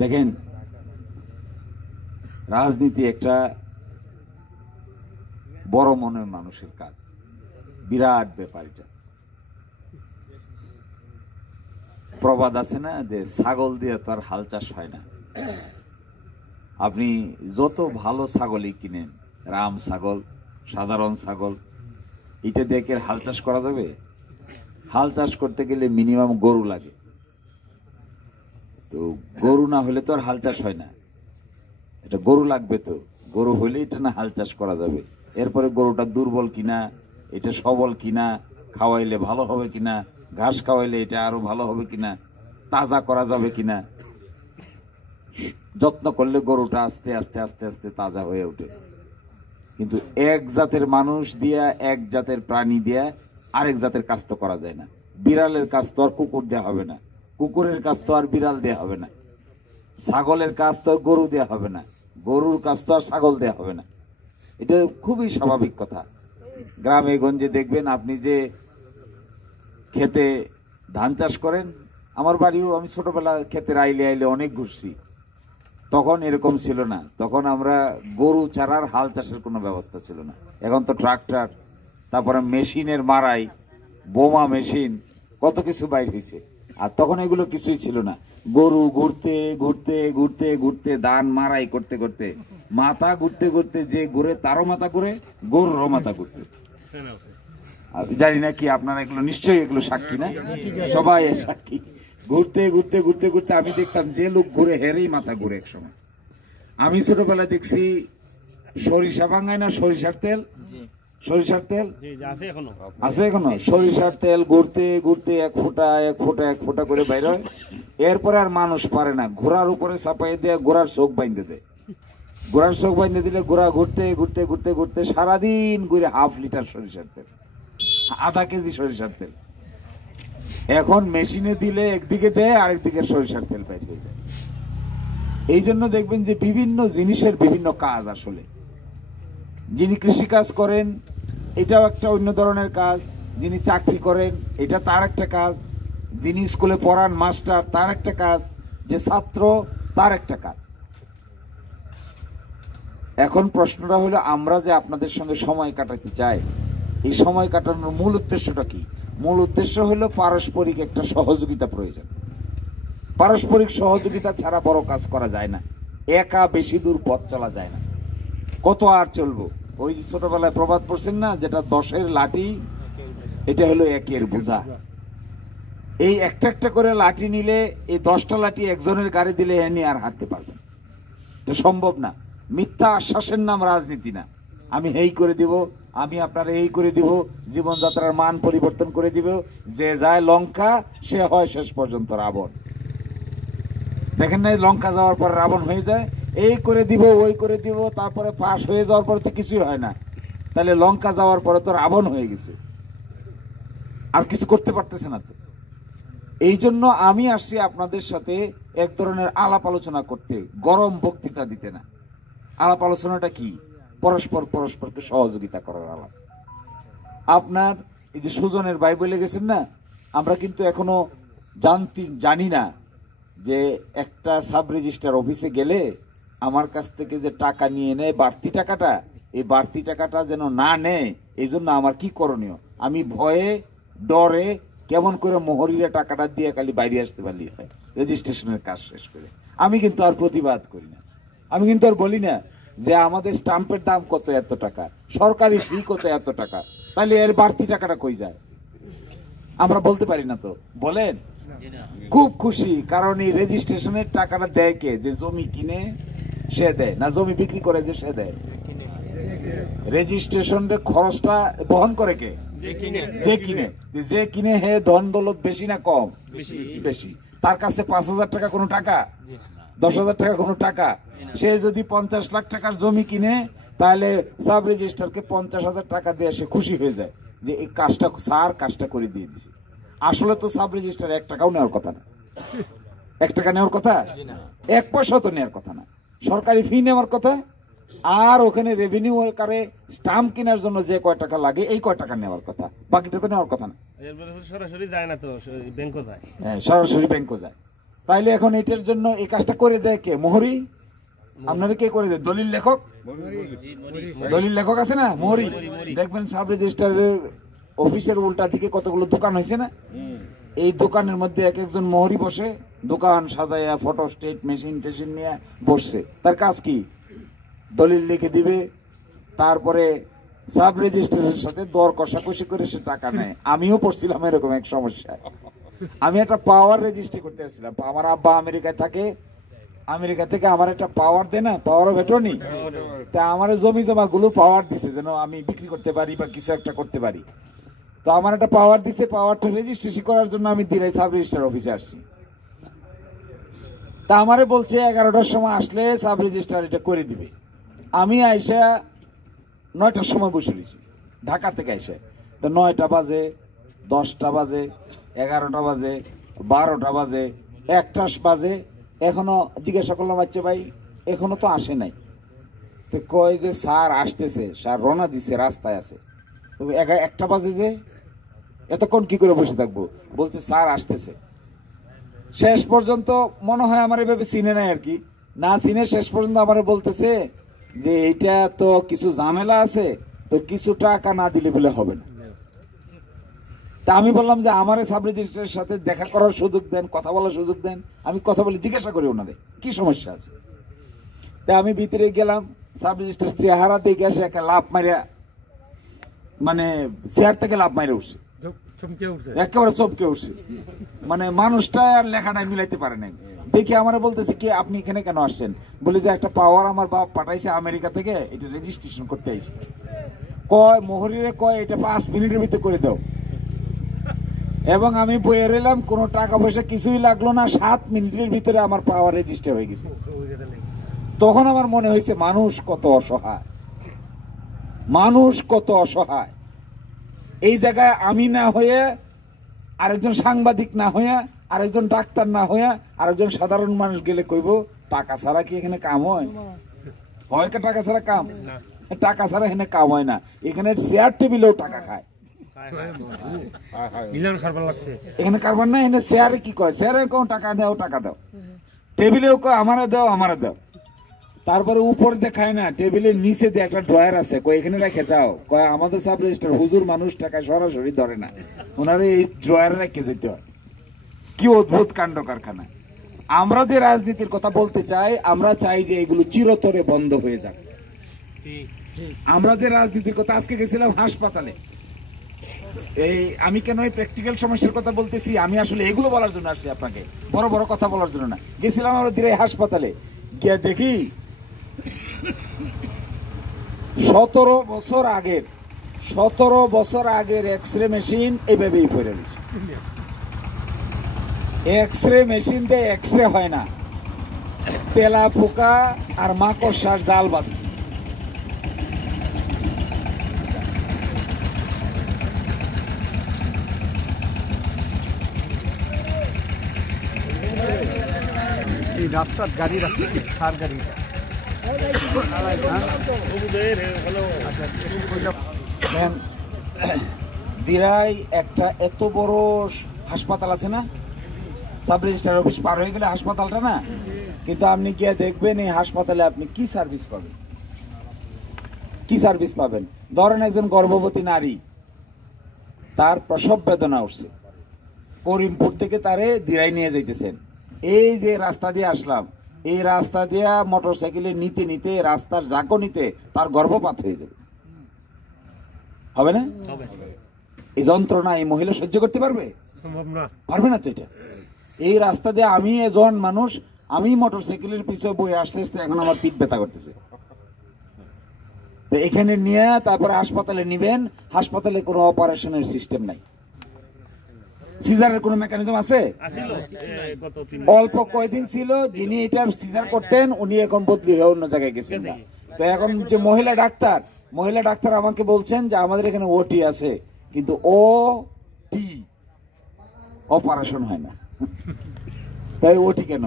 দেখেন, রাজনীতি একটা বড় মনের মানুষের কাজ, বিরাট ব্যাপার এটা। প্রবাদ আছে না যে ছাগল দিয়ে তো আর হাল চাষ হয় না। আপনি যত ভালো ছাগলই কিনেন, রাম ছাগল, সাধারণ ছাগল, এটা দিয়ে কি হাল চাষ করা যাবে? হাল চাষ করতে গেলে মিনিমাম গরু লাগে। তো গরু না হলে তো আর হাল চাষ হয় না, এটা গরু লাগবে। তো গরু হলে এটা না হাল চাষ করা যাবে। এরপরে গরুটা দুর্বল কিনা, এটা সবল কিনা, খাওয়াইলে ভালো হবে কিনা, ঘাস খাওয়াইলে এটা আরো ভালো হবে কিনা, তাজা করা যাবে কিনা, যত্ন করলে গরুটা আস্তে আস্তে আস্তে আস্তে তাজা হয়ে ওঠে। কিন্তু এক জাতের মানুষ দিয়া, এক জাতের প্রাণী দিয়া আরেক জাতের কাজ তো করা যায় না। বিড়ালের কাজ তো আর কুকুর দেওয়া হবে না, কুকুরের কাজ তো আর বিড়াল দেওয়া হবে না, ছাগলের কাজ তো গরু দেওয়া হবে না, গরুর কাজ তো আর ছাগল দেওয়া হবে না। এটা খুবই স্বাভাবিক কথা। গ্রামে গঞ্জে দেখবেন আপনি যে খেতে ধান চাষ করেন, আমার বাড়িও, আমি ছোটবেলা খেতে আইলে আইলে অনেক ঘুরছি। তখন এরকম ছিল না, তখন আমরা গরু ছাড়ার হাল চাষের কোনো ব্যবস্থা ছিল না। এখন তো ট্রাক্টর, তারপরে মেশিনের মারাই, বোমা মেশিন, কত কিছু বাইর হয়েছে। আর তখন এগুলো কিছুই ছিল না। গরু ঘুরতে ঘুরতে ঘুরতে ঘুরতে, ধান মারাই করতে করতে, মাথা ঘুরতে ঘুরতে, যে ঘুরে তারও মাথা ঘুরে, গরুরও মাথা ঘুরতে। জানি না কি আপনারা এগুলো নিশ্চয়ই এগুলো সাক্ষী না, সবাই সাক্ষী। ঘুরতে ঘুরতে ঘুরতে ঘুরতে আমি দেখতাম যে লোক ঘুরে হেরেই মাথা ঘুরে। এক সময় আমি ছোটবেলা দেখছি সরিষা ভাঙায় না, সরিষার তেল, সরিষার তেল আছে এখনো। সরিষার তেল ঘুরতে ঘুরতে এক ফোঁটা এক ফোঁটা এক ফোঁটা করে বাইর হয়। এরপরে আর মানুষ পারে না, ঘোড়ার উপরে চাপাই দিয়ে ঘোড়ার চোখ বাইন্ধে দেয়। ঘোড়ার চোখ বাইন্ধে দিলে ঘোড়া ঘুরতে ঘুরতে ঘুরতে ঘুরতে সারাদিন ঘুরে হাফ লিটার সরিষার তেল, আধা কেজি সরিষার তেল। এখন মেশিনে দিলে একদিকে দেয়, আরেকদিকে সরিষার তেল বাইর হয়ে যায়। এই জন্য দেখবেন যে বিভিন্ন জিনিসের বিভিন্ন কাজ। আসলে যিনি কৃষি কাজ করেন এটাও একটা অন্য ধরনের কাজ, যিনি চাকরি করেন এটা তার একটা কাজ, যিনি স্কুলে পড়ান মাস্টার তার একটা কাজ, যে ছাত্র তার একটা কাজ। এখন প্রশ্নটা হলো, আমরা যে আপনাদের সঙ্গে সময় কাটাতে চাই, এই সময় কাটানোর মূল উদ্দেশ্যটা কি? মূল উদ্দেশ্য হলো পারস্পরিক একটা সহযোগিতা প্রয়োজন। পারস্পরিক সহযোগিতা ছাড়া বড় কাজ করা যায় না, একা বেশি দূর পথ চলা যায় না। কত আর চলবো? ওই যে ছোটবেলায় প্রবাদ পড়ছেন না, যেটা 10-এর লাঠি, এটা হলো 1-এর বোঝা। এই একটা একটা করে লাঠি নিলে, এই 10টা লাঠি একজনের গাড়ি দিলে এ নিয়ে আর হাঁটতে পারবেন, এটা সম্ভব না। মিথ্যা আশ্বাসের নাম রাজনীতি না। আমি এই করে দিব, আমি আপনারা এই করে দিব, জীবনযাত্রার মান পরিবর্তন করে দিব। যে যায় লঙ্কা সে হয় শেষ পর্যন্ত রাবণ। দেখেন না, লঙ্কা যাওয়ার পর রাবণ হয়ে যায়। এই করে দিব, ওই করে দিব, তারপরে পাশ হয়ে যাওয়ার পরে তো কিছুই হয় না। তাহলে লঙ্কা যাওয়ার পরে তো রাবণ হয়ে গেছে, আর কিছু করতে পারতেছে না। তো এই জন্য আমি আসছি আপনাদের সাথে এক ধরনের আলাপ আলোচনা করতে, গরম বক্তৃতা দিতে না। আলাপ আলোচনাটা কি? পরস্পর পরস্পরকে সহযোগিতা করার আলাপ। আপনার এই যে সুজনের ভাই বলে গেছেন না, আমরা কিন্তু এখনো জানি না যে একটা সাব রেজিস্ট্রার অফিসে গেলে আমার কাছ থেকে যে টাকা নিয়ে নেয় বাড়তি টাকাটা, এই বাড়তি টাকাটা যেন না নেয়, এই জন্য আমার কি করণীয়? আমি ভয়ে ডরে কেমন করে মোহরিরা টাকাটা দিয়ে খালি বাইরে আসতে পারলি হয় রেজিস্ট্রেশনের কাজ শেষ করে। আমি কিন্তু আর প্রতিবাদ করি না, আমি কিন্তু আর বলি না যে আমাদের স্টাম্পের দাম কত এত টাকা, সরকারি ফি কত এত টাকা, তাহলে এর বাড়তি টাকাটা কই যায়? আমরা বলতে পারি না। তো বলেন, খুব খুশি, কারণ এই রেজিস্ট্রেশনের টাকাটা দেয় কে? যে জমি কিনে সে দেয়, না জমি বিক্রি করে যে সে দেয়? রেজিস্ট্রেশনের খরচটা বহন করে কে? যে কিনে হে ধন দৌলত বেশি না কম? বেশি। তার কাছে 5,000 টাকা কোনো টাকা, 10,000 টাকা কোনো টাকা। সে যদি 50 লাখ টাকার জমি কিনে, তাহলে সাব রেজিস্ট্রারকে 50,000 টাকা দিয়ে সে খুশি হয়ে যায় যে এই কাজটা স্যার কাজটা করে দিয়ে দিচ্ছে। আসলে তো সাব রেজিস্ট্রার 1 টাকাও নেওয়ার কথা না। 1 টাকা নেওয়ার কথা, 1 পয়সা তো নেওয়ার কথা না। সরকারি ফি নেওয়ার কথা, আর ওখানে রেভিনিউ আকারে স্টাম্প কেনার জন্য যে কয় টাকা লাগে এই কয় টাকা নেওয়ার কথা, বাকিটা তো নেওয়ার কথা না। সরাসরি যায় না, তো ব্যাংকও যায়। হ্যাঁ, সরাসরি ব্যাংকও যায়। তাইলে এখন এটার জন্য এই কাজটা করে দেয় কে? মোহরি। আপনারা কে করে দেয়? দলিল লেখক। দলিল লেখক আছে না, মোহরি। দেখবেন সাব রেজিস্ট্রারের অফিসের উল্টা দিকে কতগুলো দোকান হয়েছে না, এই দোকানের মধ্যে এক একজন মোহরি বসে, দোকান সাজাইয়া ফটো স্টেট মেশিন টেশিন নিয়ে বসছে। তার কাজ কি? দলিল লিখে দিবে, তারপরে সাব রেজিস্ট্রারের সাথে দর কষাকষি করে সে টাকা নেয়। আমিও পড়ছিলাম এরকম এক সমস্যায়। আমি একটা পাওয়ার রেজিস্ট্রি করতে আসছিলাম, আমার আব্বা আমেরিকায় থাকে, আমেরিকা থেকে আমার একটা পাওয়ার দেয় না, পাওয়ার অফ অ্যাটর্নি, তা আমার জমি জমা গুলো পাওয়ার দিছে যেন আমি বিক্রি করতে পারি বা কিছু একটা করতে পারি। তো আমার একটা পাওয়ার দিছে, পাওয়ারটা রেজিস্ট্রেশন করার জন্য আমি দিলাই সাব রেজিস্ট্রার অফিসে আসছি। তা আমারে বলছে 11টার সময় আসলে সাব রেজিস্ট্রার এটা করে দিবে। আমি আইসা 9টার সময় বসে রয়েছি, ঢাকা থেকে আইসা। তো 9টা বাজে, 10টা বাজে, 11টা বাজে, 12টা বাজে, 1টা বাজে, এখনো জিজ্ঞাসা করলাম আচ্ছা ভাই এখনো তো আসে নাই। তো কয় যে স্যার আসতেছে, স্যার রওনা দিচ্ছে, রাস্তায় আছে। 1টা বাজে, যে এতক্ষণ কি করে বসে থাকবো? বলছে স্যার আসতেছে। শেষ পর্যন্ত মনে হয় আমার এভাবে চিনে নাই আর কি, না চিনে শেষ পর্যন্ত আমার বলতেছে যে এইটা তো কিছু ঝামেলা আছে, তো কিছু টাকা না দিলে বলে হবে না। তা আমি বললাম যে আমার সাব রেজিস্ট্রারের সাথে দেখা করার সুযোগ দেন, কথা বলার সুযোগ দেন, আমি কথা বলে জিজ্ঞাসা করি ওনাদের কি সমস্যা আছে। তা আমি ভিতরে গেলাম, সাব রেজিস্ট্রার চেহারা দেখে আসে একটা লাভ মারিয়া, মানে চেয়ার থেকে লাভ মারিয়া উঠছে, একেবারে চমকে উঠছে। মানে মানুষটা আর লেখাটা মিলাইতে পারে নাই। দেখি আমার বলতেছে কি আপনি এখানে কেন আসছেন? বলে যে একটা পাওয়ার আমার বাপ পাঠাইছে আমেরিকা থেকে, এটা রেজিস্ট্রেশন করতে আইছি। কয় মোহরিরে কয় এটা 5 মিনিটের ভিতরে করে দাও। এবং আমি বইয়ে রইলাম, কোনো টাকা পয়সা কিছুই লাগলো না, 7 মিনিটের ভিতরে আমার পাওয়ার রেজিস্টার হয়ে গেছে। তখন আমার মনে হয়েছে মানুষ কত অসহায়, মানুষ কত অসহায়। এই জায়গায় আমি না হয়ে, আরেকজন সাংবাদিক না হইয়া, আরেকজন ডাক্তার না হইয়া, আরেকজন সাধারণ মানুষ গেলে কইব টাকা ছাড়া কি এখানে কাম হয়? হয় কা টাকা ছাড়া কাম? টাকা ছাড়া এখানে কাম হয় না। এখানে চেয়ার টেবিলেও টাকা খায়। এখানে কারবার না, এখানে চেয়ারে কি কয়, চেয়ারে কোন টাকা দাও, টাকা দাও, টেবিলেও কয় আমারে দাও, আমারে দাও। তারপরে উপর দেখায় না, টেবিলের নিচে দিয়ে একটা ড্রয়ার আছে, কয় এখানে রেখে যাও। কয় আমাদের সাব রেজিস্ট্রার হুজুর মানুষ টাকা সরাসরি ধরে না, ওনারে এই ড্রয়ারে রেখে যেতে হয়। কি অদ্ভুত কাণ্ড কারখানা। আমরা যে রাজনীতির কথা বলতে চাই, আমরা চাই যে এগুলো চিরতরে বন্ধ হয়ে যাক। আমরা যে রাজনীতির কথা, আজকে গেছিলাম হাসপাতালে, এই আমি কেন এই প্র্যাকটিক্যাল সমস্যার কথা বলতেছি, আমি আসলে এগুলো বলার জন্য আসছি, আপনাকে বড় বড় কথা বলার জন্য না। গেছিলাম আমরা দিরাই হাসপাতালে, গিয়ে দেখি 17 বছর আগের এক্সরে মেশিন এইভাবেই পড়ে রয়েছে। এক্সরে মেশিন দিয়ে এক্সরে হয় না, তেলা পোকা আর মাকড়সার জাল বাঁধছে। রাস্তার গাড়ি, রাস্তা সার গাড়ি, দিরাই একটা এত বড় হাসপাতাল আছে না, সাব রেজিস্ট্রার অফিস পার হয়ে গেলে হাসপাতালটা না, কিন্তু আপনি গিয়ে দেখবেন এই হাসপাতালে আপনি কি সার্ভিস পাবেন, কি সার্ভিস পাবেন। ধরেন একজন গর্ভবতী নারী, তার প্রসব বেদনা উঠছে, করিমপুর থেকে তারে দিরাই নিয়ে যাইতেছেন। এই যে রাস্তা দিয়ে আসলাম, এই রাস্তা দিয়ে মোটর সাইকেলে নিতে নিতে, রাস্তার জাকনিতে তার গর্ভপাত হয়ে যাবে, হবে না? এই যন্ত্রণা এই মহিলা সহ্য করতে পারবে? পারবে না তো। এটা এই রাস্তা দিয়ে আমি এজন মানুষ, আমি মোটর সাইকেলের পিছনে বই আসতে আসতে এখন আমার পিঠ ব্যথা করতেছে। তো এখানে নিয়ে তারপরে হাসপাতালে নিবেন, হাসপাতালে কোনো অপারেশনের সিস্টেম নাই, সিজারের কোনো মেকানিজম আছে? অল্প কয়দিন ছিল, যিনি এটা সিজার করতেন উনি এখন বদলি হয়ে অন্য জায়গায় গেছেন। তো এখন যে মহিলা ডাক্তার আমাকে বলছেন যে আমাদের এখানে ওটি আছে, কিন্তু ওটি অপারেশন হয় না। তাই ওটি কেন?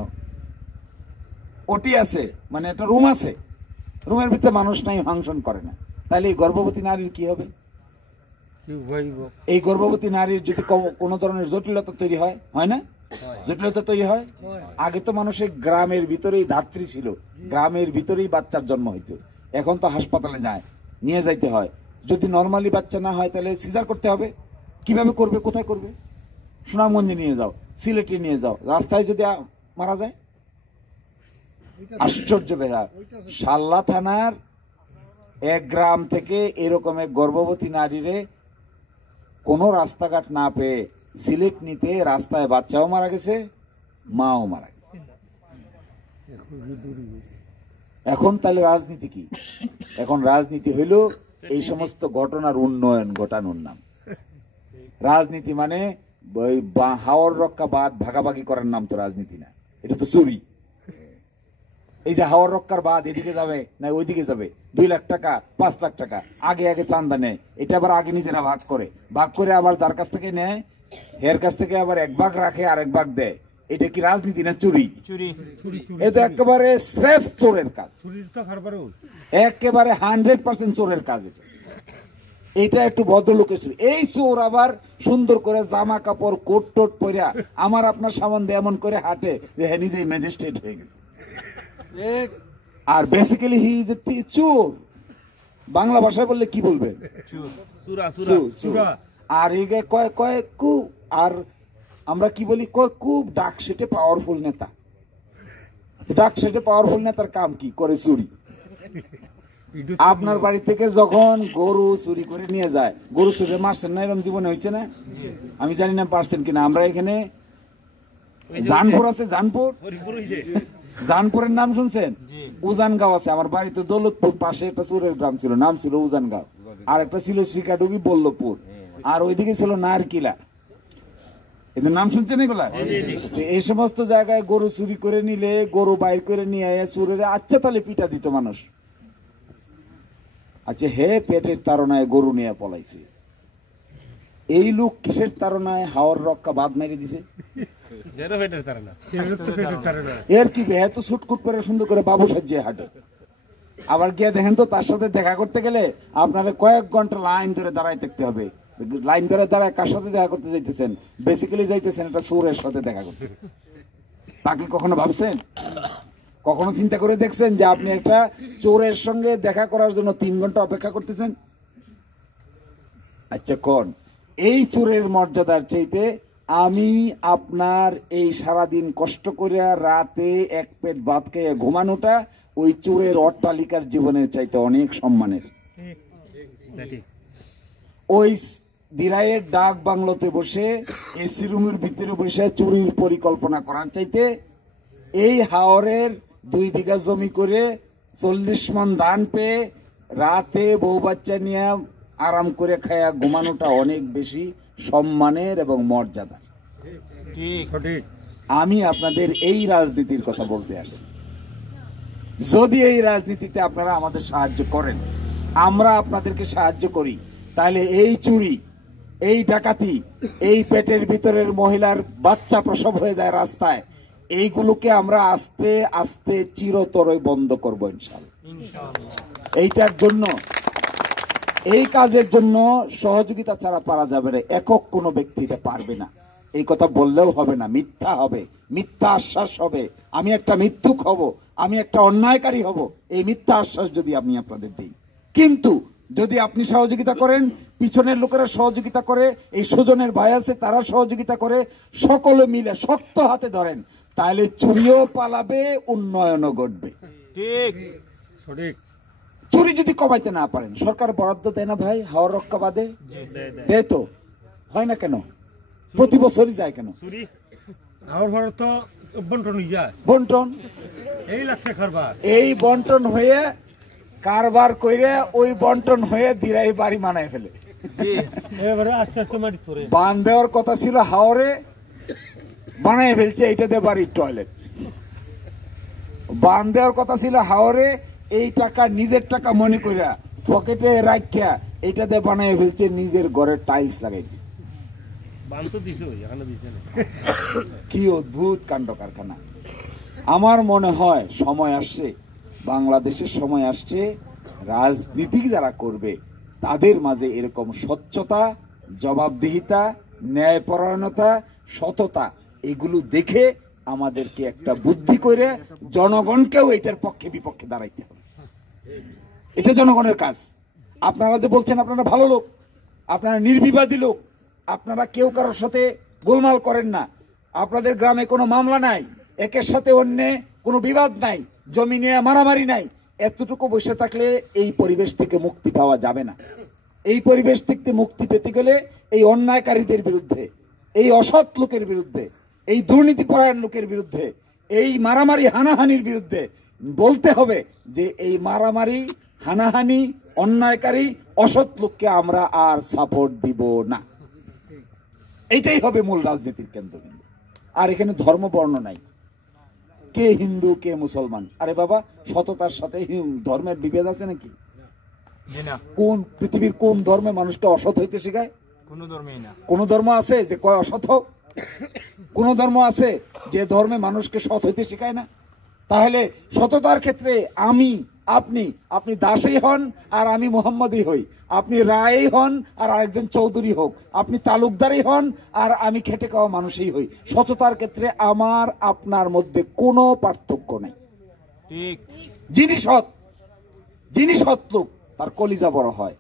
ওটি আছে মানে একটা রুম আছে, রুমের ভিতরে মানুষ নাই, ফাংশন করে না। তাহলে এই গর্ভবতী নারীর কি হবে? এই গর্ভবতী নারীর যদি কোনো ধরনের জটিলতা তৈরি হয়, হয় না? জটিলতা তৈরি হয়। আগে তো মানুষের গ্রামের ভিতরেই ধাত্রী ছিল, গ্রামের ভিতরেই বাচ্চার জন্ম হইতো। এখন তো হাসপাতালে যায়, নিয়ে যাইতে হয়। যদি নর্মালি বাচ্চা না হয় তাহলে সিজার করতে হবে। কিভাবে করবে, কোথায় করবে? সুনামগঞ্জে নিয়ে যাও, সিলেটে নিয়ে যাও, রাস্তায় যদি মারা যায়। আশ্চর্য ব্যাপার, শাল্লা থানার এক গ্রাম থেকে এরকম এক গর্ভবতী নারীরে কোনো রাস্তাঘাট না পেয়ে সিলেট নিতে রাস্তায় বাচ্চাও মারা গেছে, মাও মারা গেছে। এখন তাহলে রাজনীতি কি? এখন রাজনীতি হইল এই সমস্ত ঘটনার উন্নয়ন ঘটানোর নাম। রাজনীতি মানে ওই হাওর রক্ষা বাদ ভাগাভাগি করার নাম তো রাজনীতি না, এটা তো চুরি। এই যে হাওর রক্ষার বাদ এদিকে যাবে না ওইদিকে যাবে, 2 লাখ টাকা 5 লাখ টাকা আগে আগে চান্দা নেয়, এটা আবার আগে নিজেরা ভাগ করে আবার যার কাছ থেকে নেয় এর কাছ থেকে আবার 1 ভাগ রাখে আর 1 ভাগ দেয়। এটা কি রাজনীতি না চুরি? এটা একেবারে স্রেফ চোরের কাজ, একেবারে 100% চোরের কাজ। এটা একটু ভদ্রলোকের চুরি। এই চোর আবার সুন্দর করে জামা কাপড় কোট টোট পরিয়া আমার আপনার সম্বন্ধে এমন করে হাঁটে যে হ্যাঁ নিজেই ম্যাজিস্ট্রেট হয়ে গেছে। আর বেসিক্যালি হি ইজ এ চোর। বাংলা ভাষায় বললে কি বলবেন? আর এগে কয় কয় কু, আর আমরা কি বলি কয় খুব ডাক সেটে পাওয়ারফুল নেতা। ডাক সেটে পাওয়ারফুল নেতার কাম কি করে? চুরি। আপনার বাড়ি থেকে যখন গরু চুরি করে নিয়ে যায়, গরু চুরি মারছেন না? এরকম জীবনে হয়েছে না? আমি জানি না পারছেন কিনা। আমরা এখানে জানপুর আছে, জানপুরের নাম শুনছেন? উজানগাঁও আছে। আমার বাড়িতে দৌলতপুর পাশে একটা চোরের গ্রাম ছিল, নাম ছিল উজানগাঁও। আর একটা ছিল শিকাডুগি বল্লভপুর, আর ওইদিকে ছিল নারকিলা। এদের নাম শুনছেন এগুলা? এই সমস্ত জায়গায় গরু চুরি করে নিলে, গরু বাইর করে নিয়ে চোরের আচ্ছা তাহলে পিটা দিত মানুষ। আচ্ছা হে পেটের তাড়নায় গরু নিয়ে পলাইছে। এই লোক কিসের তাড়নায় হাওর রক্ষা বাদ মেরে দিছে? এর কি বে তো ছুটকুট করে সুন্দর করে বাবু সাজিয়ে হাঁটে। আবার গিয়ে দেখেন তো তার সাথে দেখা করতে গেলে আপনার কয়েক ঘন্টা লাইন ধরে দাঁড়াই থাকতে হবে। লাইন ধরে দাঁড়ায় কার সাথে দেখা করতে যাইতেছেন? বেসিক্যালি যাইতেছেন একটা চোরের সাথে দেখা করতে। তাকে কখনো ভাবছেন, কখনো চিন্তা করে দেখছেন যে আপনি একটা চোরের সঙ্গে দেখা করার জন্য 3 ঘন্টা অপেক্ষা করতেছেন? আচ্ছা কোন এই চোরের মর্যাদার চাইতে আমি আপনার এই সারাদিন কষ্ট করে রাতে 1 পেট ভাত খেয়ে ঘুমানোটা ওই চোরের অট্টালিকার জীবনের চাইতে অনেক সম্মানের। ওই দিরাইয়ের ডাক বাংলোতে বসে এসি রুমের ভিতরে বসে চুরির পরিকল্পনা করার চাইতে এই হাওরের 2 বিঘা জমি করে 40 মণ ধান পেয়ে রাতে বউ বাচ্চা নিয়ে আরাম করে খায়া ঘুমানোটা অনেক বেশি সম্মানের এবং মর্যাদা। আমি আপনাদের এই রাজনীতির কথা বলতে আসছি। যদি এই রাজনীতিতে আপনারা আমাদের সাহায্য করেন, আমরা আপনাদেরকে সাহায্য করি, তাহলে এই চুরি, এই ডাকাতি, এই পেটের ভিতরের মহিলার বাচ্চা প্রসব হয়ে যায় রাস্তায়, এইগুলোকে আমরা আস্তে আস্তে চিরতরে বন্ধ করব ইনশাআল্লাহ। এইটার জন্য, এই কাজের জন্য সহযোগিতা ছাড়া পারা যাবে না। একক কোনো ব্যক্তি এটা পারবে না। এই কথা বললেও হবে না, মিথ্যা হবে, মিথ্যা আশ্বাস হবে। আমি একটা মিথ্যুক হব, আমি একটা অন্যায়কারী হব, এই মিথ্যা আশ্বাস যদি আমি আপনাদের দিই। কিন্তু যদি আপনি সহযোগিতা করেন, পিছনের লোকেরা সহযোগিতা করে, এই সুজনের ভাই আছে তারা সহযোগিতা করে, সকলে মিলে শক্ত হাতে ধরেন, তাহলে চুরিও পালাবে, উন্নয়নও ঘটবে। ঠিক সঠিক। চুরি যদি কমাইতে না পারেন, সরকার বরাদ্দ দেয় না ভাই হাওর রক্ষা বাদে? দেয় তো, হয় না কেন? প্রতি বছরই যায় কেন? বন্টন এই বন্টন হয়ে কারবার করে ওই বন্টন হয়ে দিরাই বাড়ি মানায় ফেলে। বান দেওয়ার কথা ছিল হাওরে, বানায় ফেলছে এইটা দিয়ে বাড়ির টয়লেট। বান দেওয়ার কথা ছিল হাওরে, এই টাকা নিজের টাকা মনে করিয়া পকেটে রাখিয়া এইটা দিয়ে বানায় ফেলছে নিজের ঘরের টাইলস লাগাইছে। কি অদ্ভুত কাণ্ড কারখানা। আমার মনে হয় সময় আসছে, বাংলাদেশের সময় আসছে, রাজনীতি যারা করবে তাদের মাঝে এরকম স্বচ্ছতা, জবাবদিহিতা, ন্যায়পরায়ণতা, সততা, এগুলো দেখে আমাদেরকে একটা বুদ্ধি করে জনগণকেও এটার পক্ষে বিপক্ষে দাঁড়াইতে হবে। এটা জনগণের কাজ। আপনারা যে বলছেন আপনারা ভালো লোক, আপনারা নির্বিবাদী লোক, আপনারা কেউ কারোর সাথে গোলমাল করেন না, আপনাদের গ্রামে কোনো মামলা নাই, একের সাথে অন্য কোনো বিবাদ নাই, জমি নিয়ে মারামারি নাই, এতটুকু বসে থাকলে এই পরিবেশ থেকে মুক্তি পাওয়া যাবে না। এই পরিবেশ থেকে মুক্তি পেতে গেলে এই অন্যায়কারীদের বিরুদ্ধে, এই অসৎ লোকের বিরুদ্ধে, এই দুর্নীতিপরায়ণ লোকের বিরুদ্ধে, এই মারামারি হানাহানির বিরুদ্ধে বলতে হবে যে এই মারামারি হানাহানি অন্যায়কারী অসৎ লোককে আমরা আর সাপোর্ট দিব না। এইটাই হবে মূল রাজনীতির কেন্দ্রবিন্দু। আর এখানে ধর্ম বর্ণ নাই, কে হিন্দু কে মুসলমান। আরে বাবা, সততার সাথে ধর্মের বিভেদ আছে নাকি? কোন পৃথিবীর কোন ধর্মে মানুষকে অসৎ হইতে শেখায়? কোনো ধর্মেই না। কোন ধর্ম আছে যে কয় অসৎ হোক? কোন ধর্ম আছে যে ধর্মে মানুষকে সৎ হইতে শেখায় না? তাহলে সততার ক্ষেত্রে আপনি দাসই হন আর আমি মোহাম্মদই হই, আপনি রায়ই হন আর আরেকজন চৌধুরী হোক, আপনি তালুকদারই হন আর আমি খেটে খাওয়া মানুষই হই, সততার ক্ষেত্রে আমার আপনার মধ্যে কোনো পার্থক্য নেই। ঠিক। যিনি সৎ লোক তার কলিজা বড় হয়,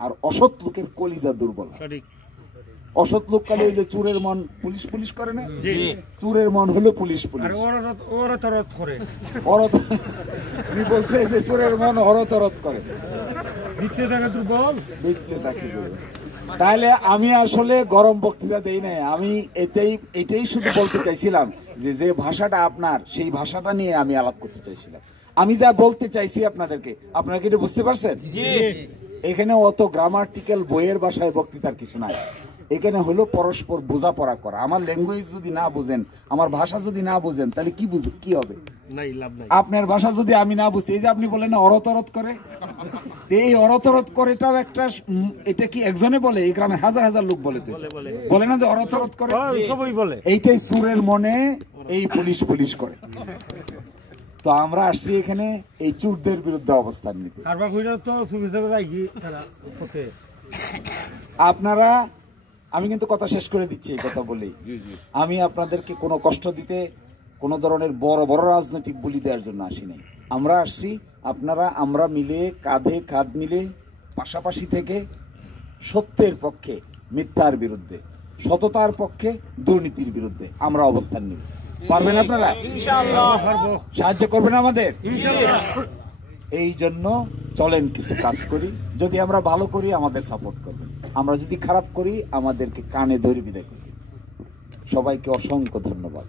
আর অসৎ লোকের কলিজা দুর্বল হয়। অসৎ লোক কালে ওই যে চোরের মন পুলিশ পুলিশ করে না, চোরের মন হলো পুলিশ পুলিশ করে। উনি বলছে যে চোরের মন হরতরত করে, তাহলে আমি আসলে গরম বক্তৃতা দেই নাই, আমি এটাই শুধু বলতে চাইছিলাম যে ভাষাটা আপনার, সেই ভাষাটা নিয়ে আমি আলাপ করতে চাইছিলাম। আমি যা বলতে চাইছি আপনাদেরকে, আপনারা কি এটা বুঝতে পারছেন? এখানে অত গ্রামার্টিক্যাল বইয়ের ভাষায় বক্তৃতার কিছু নাই। এখানে হলো পরস্পর বোঝাপড়া করা। আমার ল্যাঙ্গুয়েজ যদি না বুঝেন, আমার ভাষা যদি না বুঝেন, তাহলে কি হবে? আপনার ভাষা যদি আমি না বুঝতে, এই যে আপনি বলেন না অরতরত করে, এই অরতরত করেটাও একটা, এটা কি একজনে বলে? এই গ্রামে হাজার হাজার লোক বলে না যে অরতরত করে, এইটাই সুরের মনে এই পুলিশ পুলিশ করে। তো আমরা আসছি এখানে এই চোরদের বিরুদ্ধে অবস্থান নিতে। আপনারা, আমি কিন্তু কথা শেষ করে দিচ্ছি এই কথা বলেই, আমি আপনাদেরকে কোনো কষ্ট দিতে, কোনো ধরনের বড় বড় রাজনৈতিক বলি দেওয়ার জন্য আসি নাই। আমরা আসছি আমরা মিলে, কাঁধে কাঁধ মিলে, পাশাপাশি থেকে সত্যের পক্ষে মিথ্যার বিরুদ্ধে, সততার পক্ষে দুর্নীতির বিরুদ্ধে আমরা অবস্থান নিব। পারবেন আপনারা? সাহায্য করবেন আমাদের? এই জন্য চলেন কিছু কাজ করি। যদি আমরা ভালো করি আমাদের সাপোর্ট করবেন, আমরা যদি খারাপ করি আমাদেরকে কানে ধরে বিদায় করি। সবাইকে অসংখ্য ধন্যবাদ।